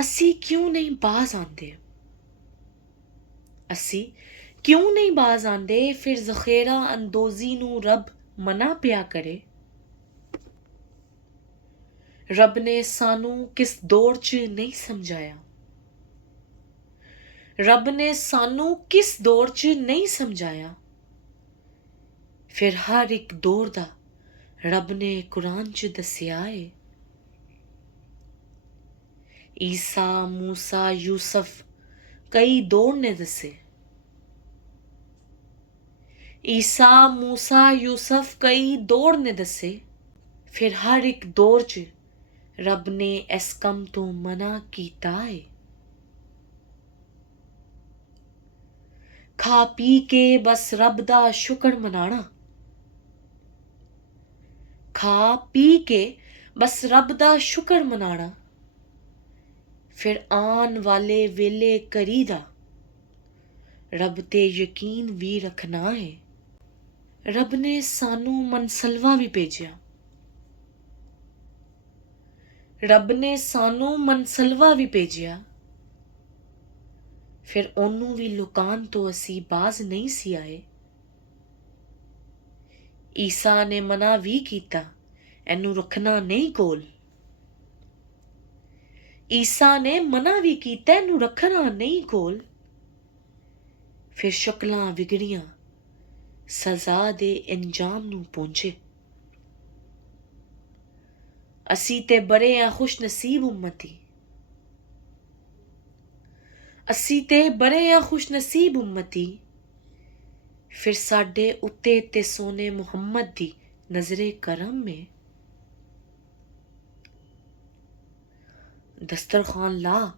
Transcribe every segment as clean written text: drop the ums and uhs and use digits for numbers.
ਅਸੀਂ ਕਿਉਂ ਨਹੀਂ ਬਾਜ਼ ਆਂਦੇ? ਅਸੀਂ ਕਿਉਂ ਨਹੀਂ ਬਾਜ਼ ਆਂਦੇ? ਫਿਰ ਜ਼ਖੀਰਾ ਅੰਦੋਜ਼ੀ ਨੂੰ ਰੱਬ ਮਨਾ ਪਿਆ ਕਰੇ। ਰੱਬ ਨੇ ਸਾਨੂੰ ਕਿਸ ਦੌਰ 'ਚ ਨਹੀਂ ਸਮਝਾਇਆ। ਰੱਬ ਨੇ ਸਾਨੂੰ ਕਿਸ ਦੌਰ 'ਚ ਨਹੀਂ ਸਮਝਾਇਆ। ਫਿਰ ਹਰ ਇੱਕ ਦੌਰ ਦਾ ਰੱਬ ਨੇ ਕੁਰਾਨ 'ਚ ਦੱਸਿਆ ਏ। ਈਸਾ, ਮੂਸਾ, ਯੂਸਫ ਕਈ ਦੌਰ ਨੇ ਦੱਸੇ। ਈਸਾ, ਮੂਸਾ, ਯੂਸਫ ਕਈ ਦੌਰ ਨੇ ਦੱਸੇ। ਫਿਰ ਹਰ ਇੱਕ ਦੌਰ 'ਚ ਰੱਬ ਨੇ ਇਸ ਕੰਮ ਤੋਂ ਮਨਾ ਕੀਤਾ ਏ। ਖਾ ਪੀ ਕੇ ਬਸ ਰੱਬ ਦਾ ਸ਼ੁਕਰ ਮਨਾਣਾ। ਖਾ ਪੀ ਕੇ ਬਸ ਰੱਬ ਦਾ ਸ਼ੁਕਰ ਮਨਾਣਾ। ਫਿਰ ਆਉਣ ਵਾਲੇ ਵੇਲੇ ਕਰੀਦਾ ਰੱਬ ਤੇ ਯਕੀਨ ਵੀ ਰੱਖਣਾ ਹੈ। ਰੱਬ ਨੇ ਸਾਨੂੰ ਮਨਸਲਵਾ ਵੀ ਭੇਜਿਆ। ਰੱਬ ਨੇ ਸਾਨੂੰ ਮਨਸਲਵਾ ਵੀ ਭੇਜਿਆ। ਫਿਰ ਉਹਨੂੰ ਵੀ ਲੁਕਾਉਣ ਤੋਂ ਅਸੀਂ ਬਾਜ਼ ਨਹੀਂ ਸੀ ਆਏ। ਈਸਾ ਨੇ ਮਨਾ ਵੀ ਕੀਤਾ, ਇਹਨੂੰ ਰੱਖਣਾ ਨਹੀਂ ਕੋਲ। ਈਸਾ ਨੇ ਮਨਾ ਵੀ ਕੀਤਾ, ਇਹਨੂੰ ਰੱਖਣਾ ਨਹੀਂ ਕੋਲ। ਫਿਰ ਸ਼ਕਲਾਂ ਵਿਗੜੀਆਂ, ਸਜ਼ਾ ਦੇ ਅੰਜਾਮ ਨੂੰ ਪਹੁੰਚੇ। ਅਸੀਂ ਤੇ ਬੜੇ ਆ ਖੁਸ਼ ਨਸੀਬ ਉਮਤੀ। ਅਸੀਂ ਤੇ ਬੜੇ ਆ ਖੁਸ਼ ਨਸੀਬ ਉਮਤੀ। ਫਿਰ ਸਾਡੇ ਉੱਤੇ ਤੇ ਸੋਨੇ ਮੁਹੰਮਦ ਦੀ ਨਜ਼ਰੇ ਕਰਮ ਏ। ਦਸਤਰਖਾਨ ਲਾ,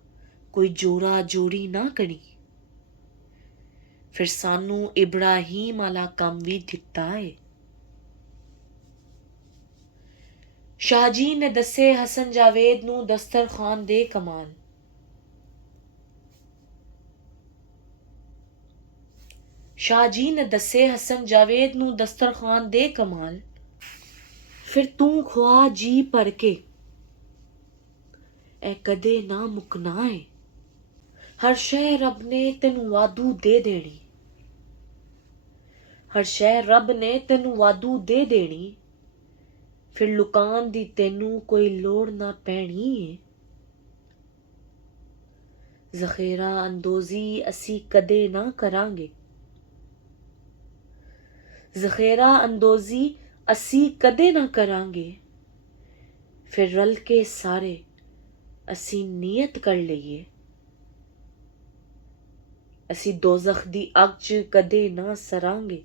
ਕੋਈ ਜੋੜਾ ਜੋੜੀ ਨਾ ਕਰੀ। ਫਿਰ ਸਾਨੂੰ ਇਬਰਾਹੀਮ ਵਾਲਾ ਕੰਮ ਵੀ ਦਿੱਤਾ ਏ। ਸ਼ਾਹ ਜੀ ਨੇ ਦੱਸੇ ਹਸਨ ਜਾਵੇਦ ਨੂੰ ਦਸਤਰਖਾਨ ਦੇ ਕਮਾਲ। ਸ਼ਾਹ ਜੀ ਨੇ ਦੱਸੇ ਹਸਨ ਜਾਵੇਦ ਨੂੰ ਦਸਤਰਖਾਨ ਦੇ ਕਮਾਲ। ਫਿਰ ਤੂੰ ਖਵਾ ਜੀ ਭਰ ਕੇ, ਇਹ ਕਦੇ ਨਾ ਮੁੱਕਣਾ ਏ। ਹਰ ਸ਼ੈ ਰੱਬ ਨੇ ਤੈਨੂੰ ਵਾਧੂ ਦੇ ਦੇਣੀ। ਹਰ ਸ਼ੈ ਰੱਬ ਨੇ ਤੈਨੂੰ ਵਾਧੂ ਦੇ ਦੇਣੀ। ਫਿਰ ਲੁਕਾਉਣ ਦੀ ਤੈਨੂੰ ਕੋਈ ਲੋੜ ਨਾ ਪੈਣੀ ਏ। ਜ਼ਖੀਰਾ ਅੰਦੋਜ਼ੀ ਅਸੀਂ ਕਦੇ ਨਾ ਕਰਾਂਗੇ। ਜ਼ਖੀਰਾ ਅੰਦੋਜ਼ੀ ਅਸੀਂ ਕਦੇ ਨਾ ਕਰਾਂਗੇ। ਫਿਰ ਰਲ ਕੇ ਸਾਰੇ ਅਸੀਂ ਨੀਅਤ ਕਰ ਲਈਏ। ਅਸੀਂ ਦੋਜ਼ਖ ਦੀ ਅੱਗ 'ਚ ਕਦੇ ਨਾ ਸਰਾਂਗੇ।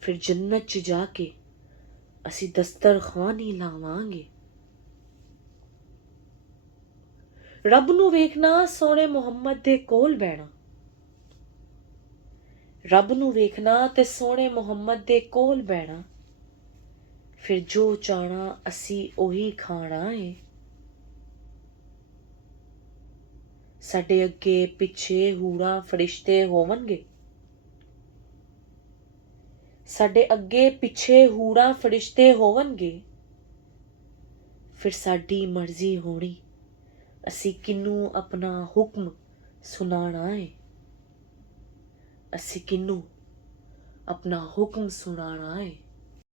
ਫਿਰ ਜੰਨਤ 'ਚ ਜਾ ਕੇ ਅਸੀਂ ਦਸਤਰਖਾਨ ਹੀ ਲਾਵਾਂਗੇ। ਰੱਬ ਨੂੰ ਵੇਖਣਾ, ਸੋਹਣੇ ਮੁਹੰਮਦ ਦੇ ਕੋਲ ਬਹਿਣਾ। ਰੱਬ ਨੂੰ ਵੇਖਣਾ ਤੇ ਸੋਹਣੇ ਮੁਹੰਮਦ ਦੇ ਕੋਲ ਬਹਿਣਾ। ਫਿਰ ਜੋ ਚਾਹਣਾ ਅਸੀਂ ਉਹੀ ਖਾਣਾ ਏ। ਸਾਡੇ ਅੱਗੇ ਪਿੱਛੇ ਹੂਰਾਂ ਫਰਿਸ਼ਤੇ ਹੋਵਣਗੇ। ਸਾਡੇ ਅੱਗੇ ਪਿੱਛੇ ਹੂਰਾਂ ਫਰਿਸ਼ਤੇ ਹੋਵਣਗੇ। ਫਿਰ ਸਾਡੀ ਮਰਜ਼ੀ ਹੋਣੀ, ਅਸੀਂ ਕਿਹਨੂੰ ਆਪਣਾ ਹੁਕਮ ਸੁਣਾਣਾ ਏ। ਅਸੀਂ ਕਿਹਨੂੰ ਆਪਣਾ ਹੁਕਮ ਸੁਣਾਣਾ ਏ।